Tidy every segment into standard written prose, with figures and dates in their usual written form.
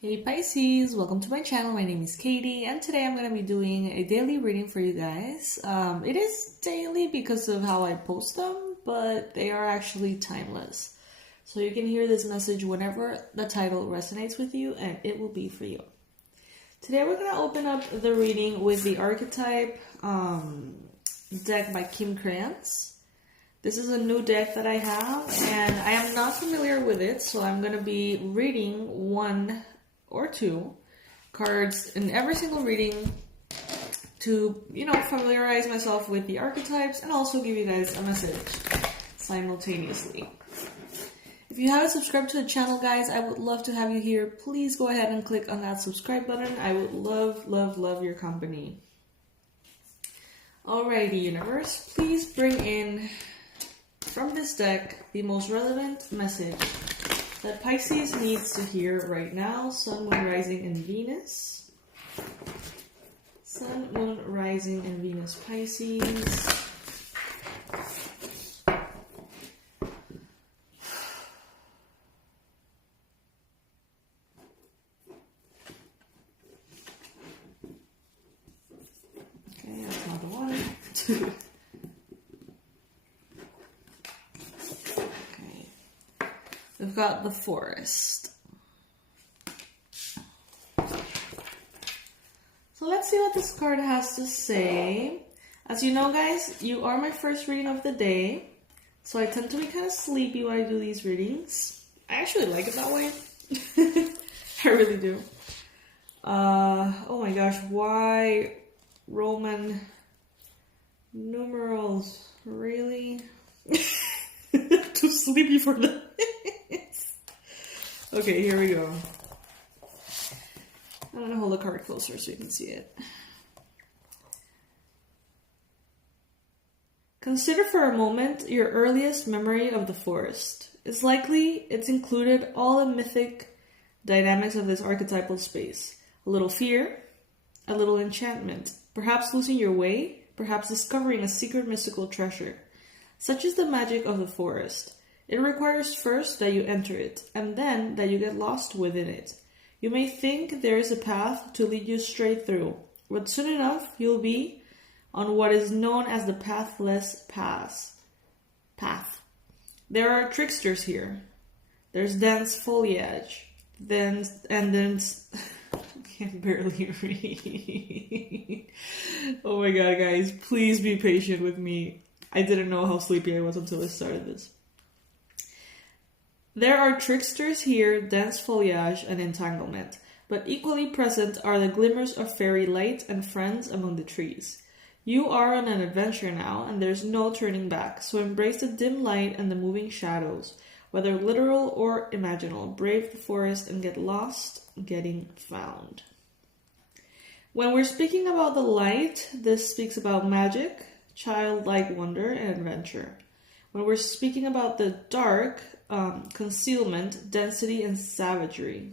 Hey Pisces, welcome to my channel. My name is Katie and today I'm going to be doing a daily reading for you guys. It is daily because of how I post them, but they are actually timeless. So you can hear this message whenever the title resonates with you and it will be for you. Today we're going to open up the reading with the archetype deck by Kim Krantz. This is a new deck that I have and I am not familiar with it, so I'm going to be reading one or two cards in every single reading to, familiarize myself with the archetypes and also give you guys a message simultaneously. If you haven't subscribed to the channel, guys, I would love to have you here. Please go ahead and click on that subscribe button. I would love your company. Alrighty, universe, please bring in from this deck the most relevant message that Pisces needs to hear right now. Sun, Moon, Rising, and Venus. Sun, Moon, Rising, and Venus, Pisces. Okay, that's not the one. We've got the Forest. So let's see what this card has to say. As you know, guys, you are my first reading of the day. So I tend to be kind of sleepy when I do these readings. I actually like it that way. I really do. Oh my gosh, why Roman numerals? Really? Too sleepy for that. Okay, here we go. I'm gonna hold the card closer so you can see it. Consider for a moment your earliest memory of the forest. It's likely it's included all the mythic dynamics of this archetypal space. A little fear, a little enchantment, perhaps losing your way, perhaps discovering a secret mystical treasure. Such is the magic of the forest. It requires first that you enter it, and then that you get lost within it. You may think there is a path to lead you straight through, but soon enough you'll be on what is known as the pathless path. There are tricksters here. There's dense foliage, I can barely read. Oh my god, guys, please be patient with me. I didn't know how sleepy I was until I started this. There are tricksters here, dense foliage, and entanglement, but equally present are the glimmers of fairy light and friends among the trees. You are on an adventure now, and there's no turning back, so embrace the dim light and the moving shadows, whether literal or imaginal. Brave the forest and get lost getting found. When we're speaking about the light, this speaks about magic, childlike wonder, and adventure. When we're speaking about the dark, concealment, density, and savagery.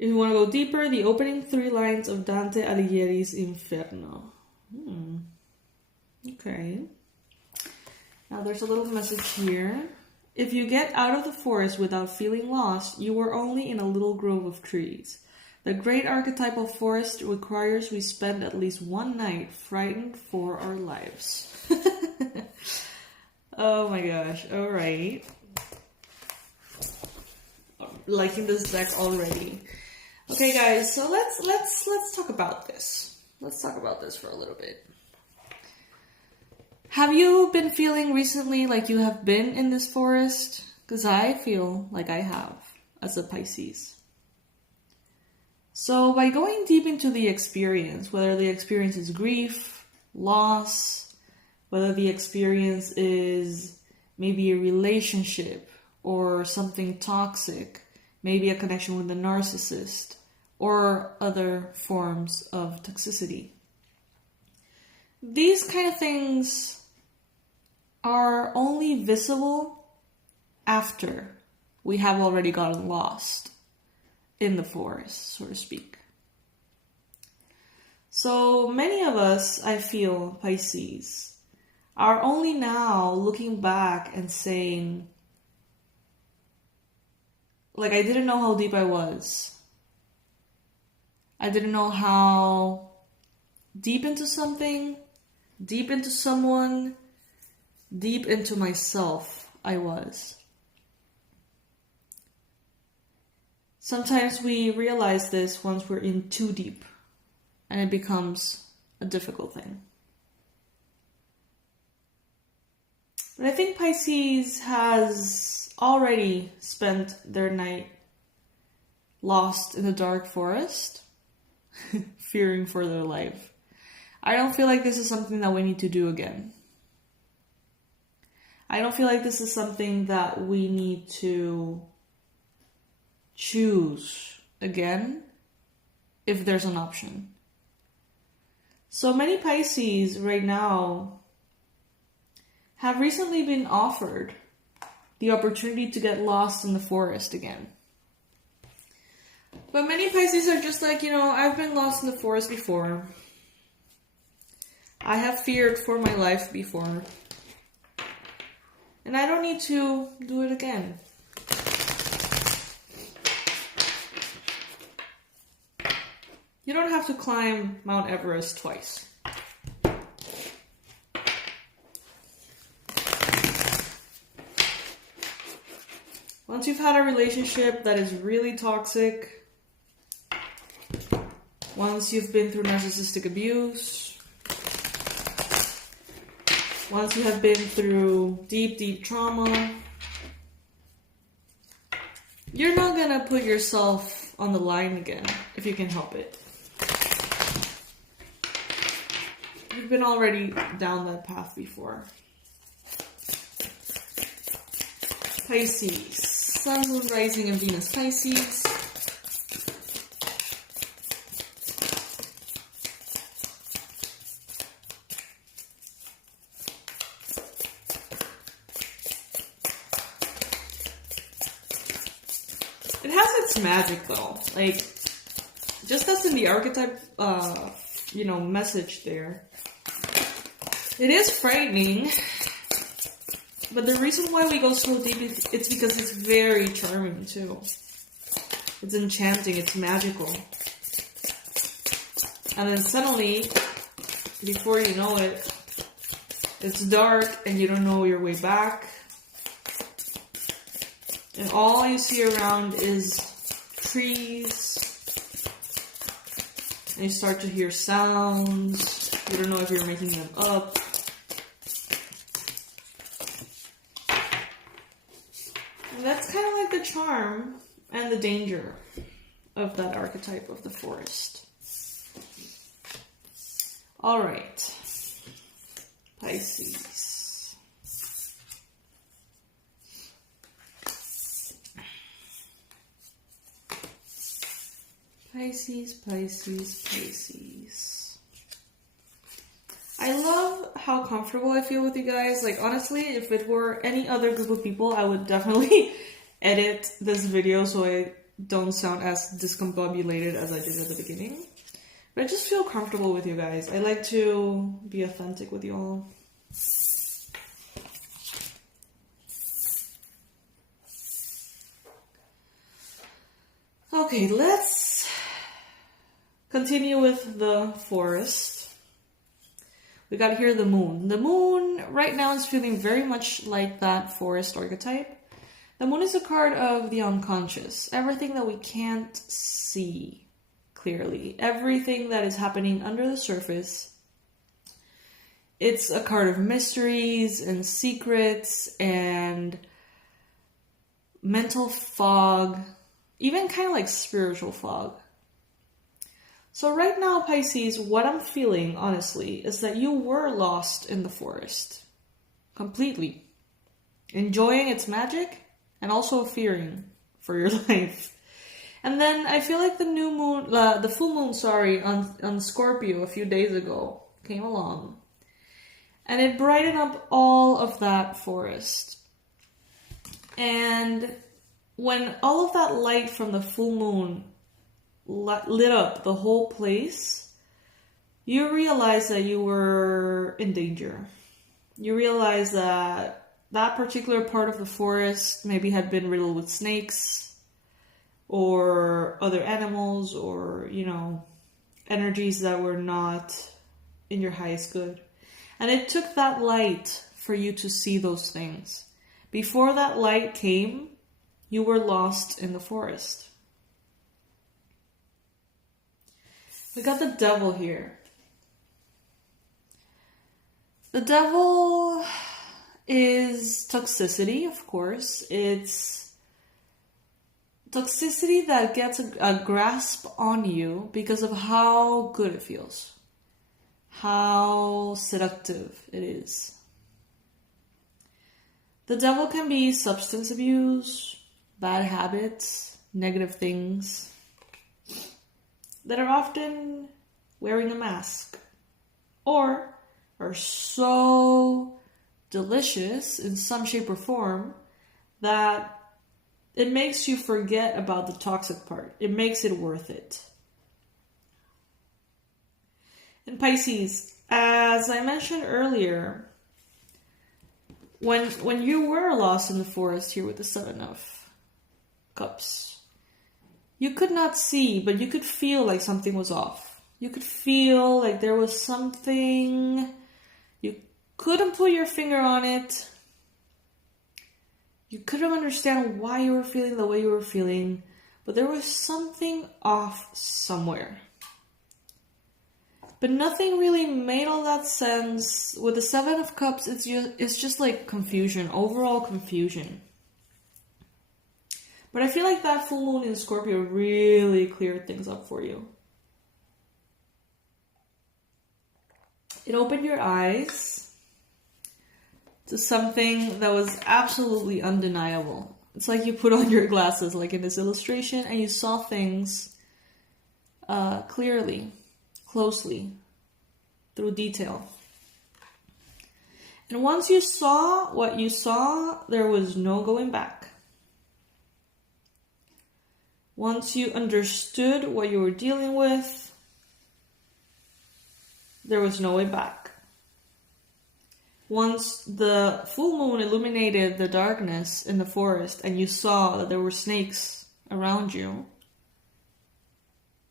If you want to go deeper, the opening three lines of Dante Alighieri's Inferno. Okay. Now there's a little message here. If you get out of the forest without feeling lost, you were only in a little grove of trees. The great archetypal forest requires we spend at least one night frightened for our lives. Oh my gosh, alright. Liking this deck already. Okay guys, so let's talk about this. Let's talk about this for a little bit. Have you been feeling recently like you have been in this forest? Because I feel like I have, as a Pisces. So by going deep into the experience, whether the experience is grief, loss, whether the experience is maybe a relationship or something toxic, maybe a connection with a narcissist, or other forms of toxicity. These kind of things are only visible after we have already gotten lost in the forest, so to speak. So many of us, I feel, Pisces, are only now looking back and saying, Like, I didn't know how deep I was. I didn't know how deep into something, deep into someone, deep into myself I was. Sometimes we realize this once we're in too deep, and it becomes a difficult thing. But I think Pisces has already spent their night lost in the dark forest, fearing for their life. I don't feel like this is something that we need to do again. I don't feel like this is something that we need to choose again if there's an option. So many Pisces right now have recently been offered the opportunity to get lost in the forest again. But many Pisces are just like, I've been lost in the forest before. I have feared for my life before. And I don't need to do it again. You don't have to climb Mount Everest twice. Once you've had a relationship that is really toxic, once you've been through narcissistic abuse, once you have been through deep, deep trauma, you're not gonna put yourself on the line again if you can help it. You've been already down that path before. Pisces. Sun, Moon, Rising, and Venus Pisces. It has its magic though. Like, just as in the archetype, message there. It is frightening. But the reason why we go so deep is it's because it's very charming too. It's enchanting, it's magical. And then suddenly, before you know it, it's dark and you don't know your way back. And all you see around is trees. And you start to hear sounds. You don't know if you're making them up. That's kind of like the charm and the danger of that archetype of the forest. All right, Pisces. Pisces. I love how comfortable I feel with you guys. Like, honestly, if it were any other group of people, I would definitely edit this video so I don't sound as discombobulated as I did at the beginning. But I just feel comfortable with you guys. I like to be authentic with you all. Okay, let's continue with the forest. We got here the moon. The moon right now is feeling very much like that forest archetype. The moon is a card of the unconscious. Everything that we can't see clearly. Everything that is happening under the surface. It's a card of mysteries and secrets and mental fog. Even kind of like spiritual fog. So right now, Pisces, what I'm feeling, honestly, is that you were lost in the forest. Completely. Enjoying its magic and also fearing for your life. And then I feel like the full moon, on Scorpio a few days ago came along. And it brightened up all of that forest. And when all of that light from the full moon lit up the whole place, you realize that you were in danger. You realize that that particular part of the forest maybe had been riddled with snakes. or other animals, or, energies that were not in your highest good. And it took that light for you to see those things. Before that light came, you were lost in the forest. We got the devil here. The devil is toxicity, of course. It's toxicity that gets a grasp on you because of how good it feels, how seductive it is. The devil can be substance abuse, bad habits, negative things that are often wearing a mask, or are so delicious in some shape or form that it makes you forget about the toxic part. It makes it worth it. In Pisces, as I mentioned earlier, when you were lost in the forest here with the Seven of Cups, you could not see, but you could feel like something was off. You could feel like there was something. You couldn't put your finger on it. You couldn't understand why you were feeling the way you were feeling, but there was something off somewhere. But nothing really made all that sense. With the Seven of Cups, it's just like confusion, overall confusion. But I feel like that full moon in Scorpio really cleared things up for you. It opened your eyes to something that was absolutely undeniable. It's like you put on your glasses, like in this illustration, and you saw things clearly, closely, through detail. And once you saw what you saw, there was no going back. Once you understood what you were dealing with, there was no way back. Once the full moon illuminated the darkness in the forest and you saw that there were snakes around you,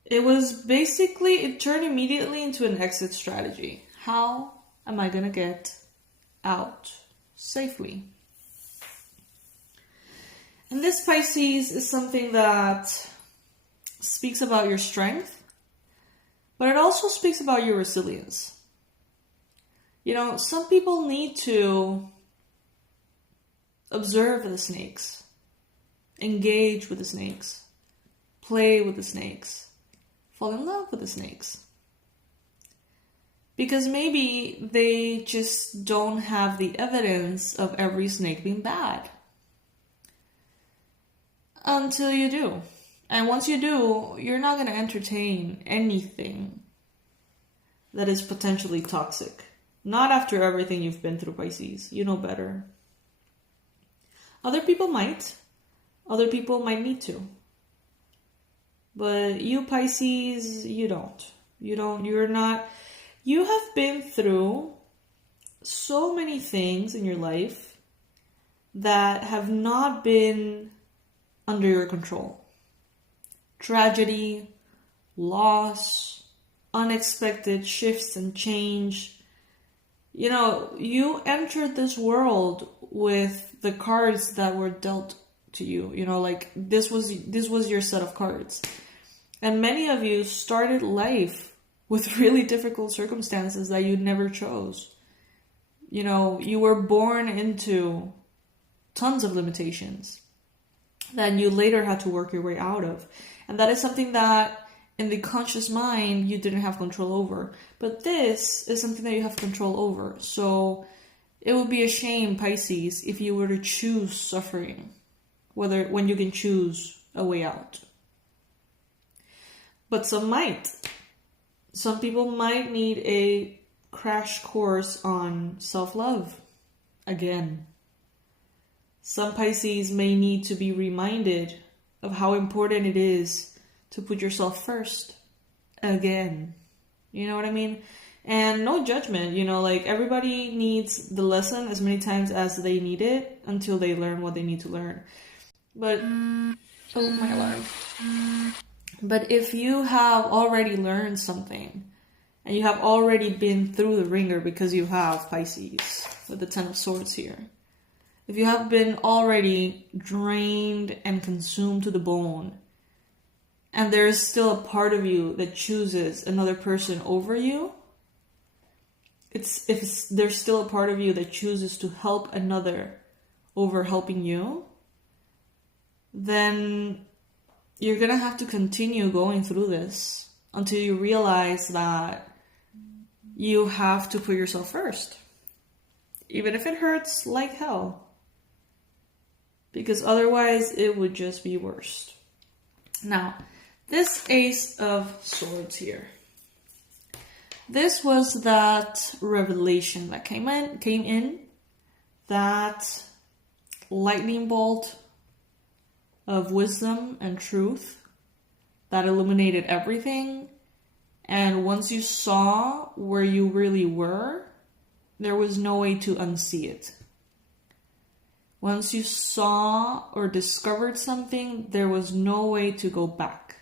it turned immediately into an exit strategy. How am I going to get out safely? And this Pisces is something that speaks about your strength, but it also speaks about your resilience. Some people need to observe the snakes, engage with the snakes, play with the snakes, fall in love with the snakes. Because maybe they just don't have the evidence of every snake being bad. Until you do. And once you do, you're not going to entertain anything that is potentially toxic. Not after everything you've been through, Pisces. You know better. Other people might. Other people might need to. But you, Pisces, you don't. You're not. You have been through so many things in your life that have not been under your control. Tragedy, loss, unexpected shifts and change. You entered this world with the cards that were dealt to you. This was your set of cards. And many of you started life with really difficult circumstances that you never chose. You were born into tons of limitations that you later had to work your way out of. And that is something that in the conscious mind you didn't have control over. But this is something that you have control over. So it would be a shame, Pisces, if you were to choose suffering, when you can choose a way out. But some might. Some people might need a crash course on self-love again. Some Pisces may need to be reminded of how important it is to put yourself first again. You know what I mean? And no judgment, everybody needs the lesson as many times as they need it until they learn what they need to learn. But Oh, my alarm. But if you have already learned something, and you have already been through the ringer, because you have Pisces with the Ten of Swords here. If you have been already drained and consumed to the bone, and there is still a part of you that chooses another person over you, there's still a part of you that chooses to help another over helping you, then you're gonna have to continue going through this until you realize that you have to put yourself first. Even if it hurts like hell. Because otherwise it would just be worse. Now, this Ace of Swords here. This was that revelation that came in, that lightning bolt of wisdom and truth that illuminated everything. And once you saw where you really were, there was no way to unsee it. Once you saw or discovered something, there was no way to go back.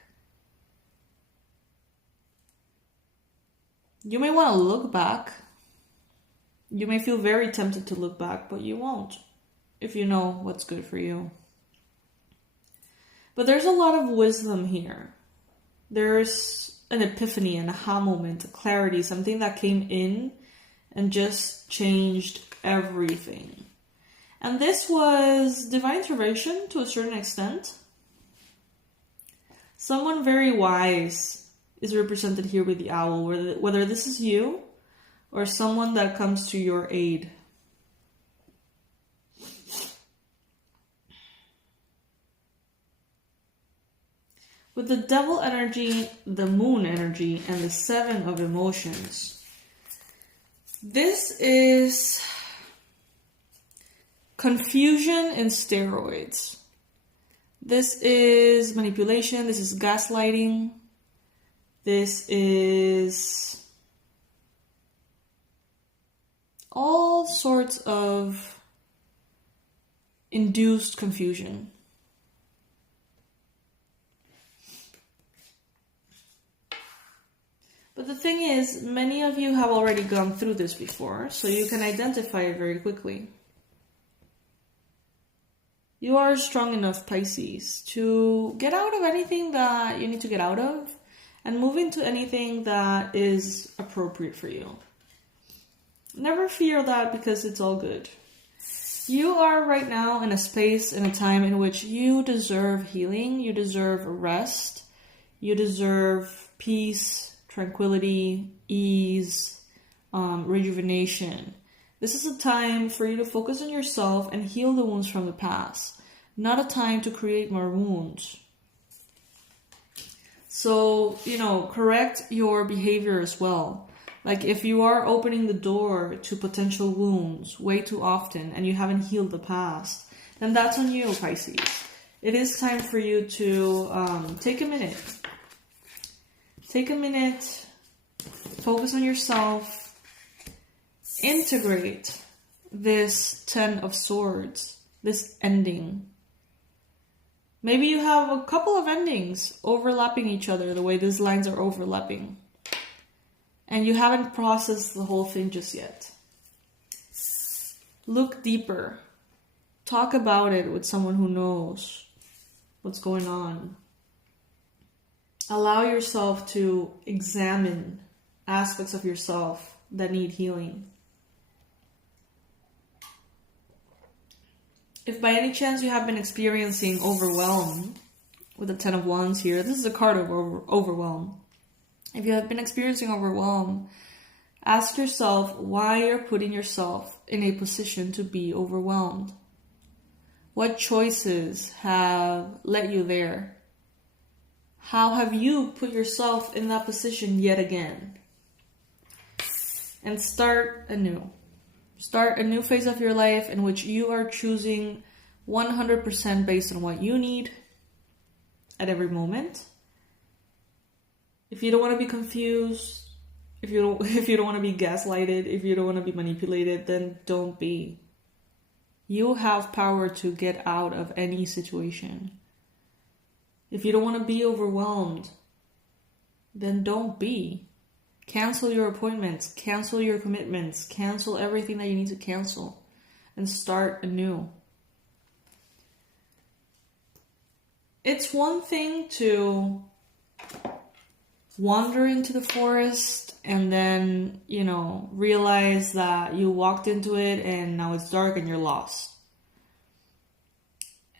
You may want to look back. You may feel very tempted to look back, but you won't if you know what's good for you. But there's a lot of wisdom here. There's an epiphany, an aha moment, a clarity, something that came in and just changed everything. And this was divine intervention to a certain extent. Someone very wise is represented here with the owl, whether this is you or someone that comes to your aid. With the devil energy, the moon energy, and the seven of emotions, this is confusion in steroids. This is manipulation, this is gaslighting, this is all sorts of induced confusion. But the thing is, many of you have already gone through this before, so you can identify it very quickly. You are strong enough, Pisces, to get out of anything that you need to get out of and move into anything that is appropriate for you. Never fear that, because it's all good. You are right now in a space, in a time in which you deserve healing, you deserve rest, you deserve peace, tranquility, ease, rejuvenation. This is a time for you to focus on yourself and heal the wounds from the past, not a time to create more wounds. So, correct your behavior as well. Like if you are opening the door to potential wounds way too often and you haven't healed the past, then that's on you, Pisces. It is time for you to take a minute. Take a minute, focus on yourself, integrate this Ten of Swords, this ending. Maybe you have a couple of endings overlapping each other, the way these lines are overlapping. And you haven't processed the whole thing just yet. Look deeper. Talk about it with someone who knows what's going on. Allow yourself to examine aspects of yourself that need healing. If by any chance you have been experiencing overwhelm with the Ten of Wands here, this is a card of overwhelm. If you have been experiencing overwhelm, ask yourself why you're putting yourself in a position to be overwhelmed. What choices have led you there? How have you put yourself in that position yet again? And start anew. Start a new phase of your life in which you are choosing 100% based on what you need at every moment. If you don't want to be confused, if you don't want to be gaslighted, if you don't want to be manipulated, then don't be. You have power to get out of any situation. If you don't want to be overwhelmed, then don't be. Cancel your appointments, cancel your commitments, cancel everything that you need to cancel, and start anew. It's one thing to wander into the forest and then, realize that you walked into it and now it's dark and you're lost.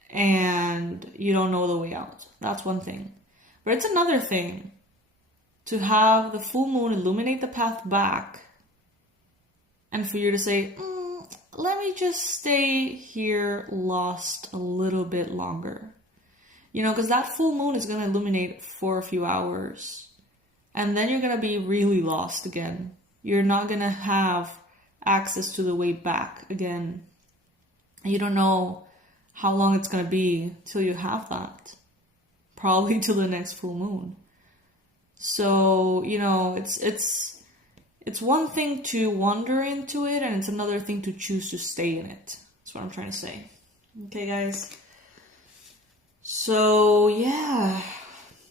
And you don't know the way out. That's one thing. But it's another thing to have the full moon illuminate the path back and for you to say, let me just stay here lost a little bit longer. Because that full moon is going to illuminate for a few hours. And then you're going to be really lost again. You're not going to have access to the way back again. You don't know how long it's going to be till you have that. Probably till the next full moon. So, it's one thing to wander into it, and it's another thing to choose to stay in it. That's what I'm trying to say. Okay, guys? So, yeah.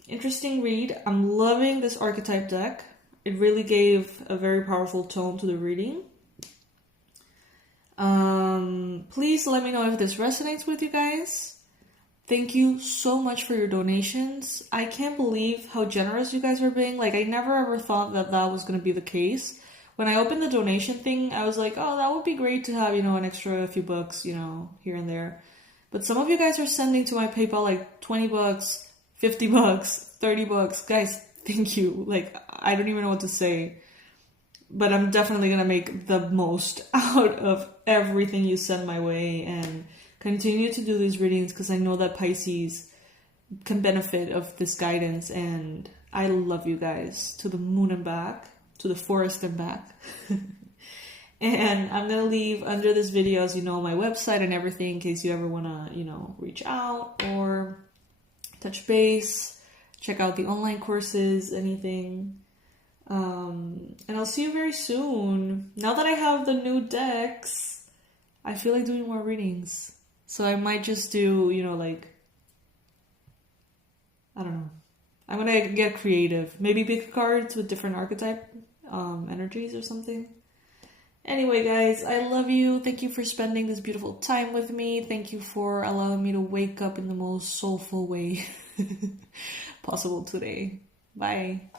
Interesting read. I'm loving this archetype deck. It really gave a very powerful tone to the reading. Please let me know if this resonates with you guys. Thank you so much for your donations. I can't believe how generous you guys are being. I never ever thought that was going to be the case. When I opened the donation thing, I was like, oh, that would be great to have, an extra few bucks, here and there. But some of you guys are sending to my PayPal 20 bucks, 50 bucks, 30 bucks. Guys, thank you. I don't even know what to say. But I'm definitely going to make the most out of everything you send my way and continue to do these readings because I know that Pisces can benefit of this guidance, and I love you guys to the moon and back, to the forest and back. And I'm going to leave under this video, as my website and everything in case you ever want to, reach out or touch base, check out the online courses, anything. And I'll see you very soon. Now that I have the new decks, I feel like doing more readings. So I might just do, I don't know. I'm gonna get creative. Maybe pick cards with different archetype energies or something. Anyway, guys, I love you. Thank you for spending this beautiful time with me. Thank you for allowing me to wake up in the most soulful way possible today. Bye.